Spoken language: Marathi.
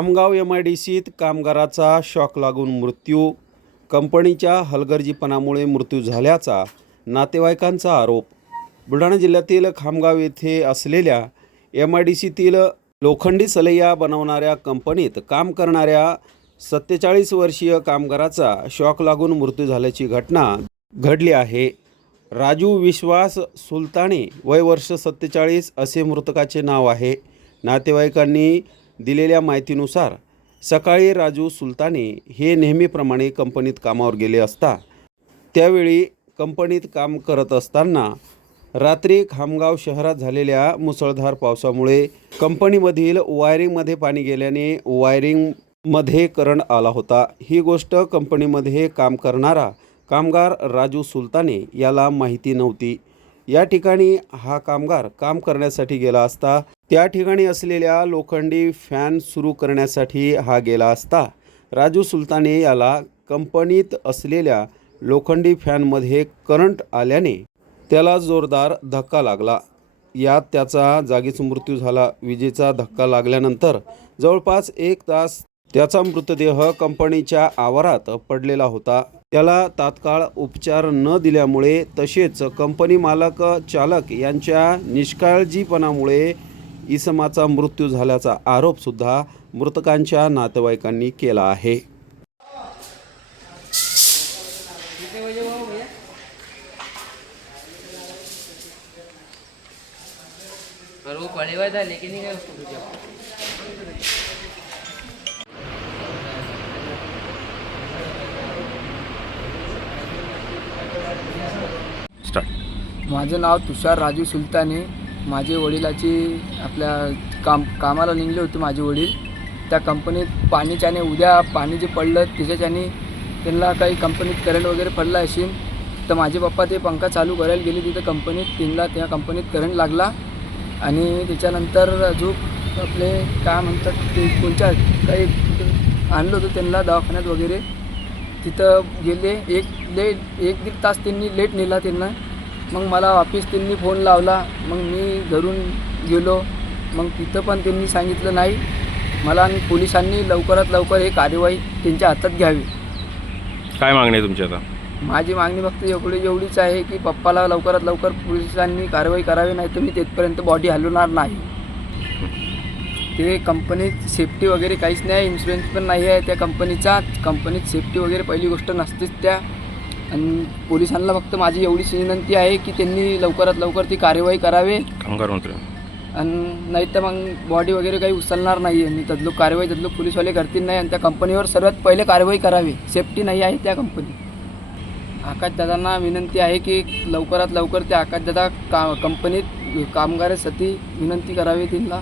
खामगाव एम आय डी सीत कामगाराचा शॉक लागून मृत्यू. कंपनीच्या हलगर्जीपणामुळे मृत्यू झाल्याचा नातेवाईकांचा आरोप. बुलढाणा जिल्ह्यातील खामगाव येथे असलेल्या एम आय डी सीतील लोखंडी सलैया बनवणाऱ्या कंपनीत काम करणाऱ्या सत्तेचाळीस वर्षीय कामगाराचा शॉक लागून मृत्यू झाल्याची घटना घडली आहे. राजू विश्वास सुलताने वय वर्ष सत्तेचाळीस असे मृतकाचे नाव आहे. नातेवाईकांनी दिलेल्या माहितीनुसार सकाळी राजू सुलताने हे नेहमीप्रमाणे कंपनीत कामावर गेले असता त्यावेळी कंपनीत काम करत असताना रात्री खामगाव शहरात झालेल्या मुसळधार पावसामुळे कंपनीमधील वायरिंगमध्ये पाणी गेल्याने वायरिंगमध्ये करंट आला होता. ही गोष्ट कंपनीमध्ये काम करणारा कामगार राजू सुलताने याला माहिती नव्हती. या ठिकाणी हा कामगार काम करण्यासाठी गेला असता त्या ठिकाणी असलेल्या लोखंडी फॅन सुरू करण्यासाठी हा गेला असता राजू सुलताने याला कंपनीत असलेल्या लोखंडी फॅनमध्ये करंट आल्याने त्याला जोरदार धक्का लागला. यात त्याचा जागीच मृत्यू झाला. विजेचा धक्का लागल्यानंतर जवळपास एक तास त्याचा मृतदेह कंपनीच्या आवारात पडलेला होता. त्याला तात्काळ उपचार न दिल्यामुळे तसेच कंपनी मालक चालक यांच्या निष्काळजीपणामुळे इसमाचा मृत्यू झाल्याचा आरोपसुद्धा मृतकांच्या नातेवाईकांनी केला आहे. माझं नाव तुषार राजू सुलताने. माझे वडिलाची आपल्या काम कामाला निघले होते माझे वडील. त्या कंपनीत पाणीच्याने उद्या पाणी जे पडलं त्याच्याच्याने त्यांना काही कंपनीत करंट वगैरे पडला असेल तर माझे पप्पा ते पंखा चालू करायला गेले तिथं कंपनीत त्यांना त्या कंपनीत करंट लागला. आणि त्याच्यानंतर अजून आपले काय म्हणतात ते कोणत्या काही आणलं होतं त्यांना दवाखान्यात वगैरे. तिथं गेले एक लेट एक दीड तास त्यांनी लेट नेला त्यांना. मग मला वापिस त्यांनी फोन लावला. मग मी घरून गेलो. मग तिथं पण त्यांनी सांगितलं नाही. मला आणि पोलिसांनी लवकरात लवकर हे कार्यवाही त्यांच्या हातात घ्यावी. काय मागणी आहे तुमची आता? माझी मागणी फक्त एवढी एवढीच आहे की पप्पाला लवकरात लवकर पोलिसांनी कारवाई करावी नाही तर मी तिथपर्यंत बॉडी हलवणार नाही. ते कंपनीत सेफ्टी वगैरे काहीच नाही इन्शुरन्स पण नाही आहे त्या कंपनीचा कंपनीत सेफ्टी वगैरे पहिली गोष्ट नसतेच त्या. आणि पोलिसांना फक्त माझी एवढीच विनंती आहे की त्यांनी लवकरात लवकर ती कार्यवाही करावी. कामगार मंत्री. आणि नाही तर मग बॉडी वगैरे काही उचलणार नाही आहे आणि तदलोक कारवाई तदलोक पोलीसवाले करतील नाही आणि त्या कंपनीवर सर्वात पहिले कारवाई करावी. सेफ्टी नाही आहे त्या कंपनीत आकाशदादांना विनंती आहे की लवकरात लवकर त्या आकाशदादा का कंपनीत कामगारासाठी विनंती करावी त्यांना.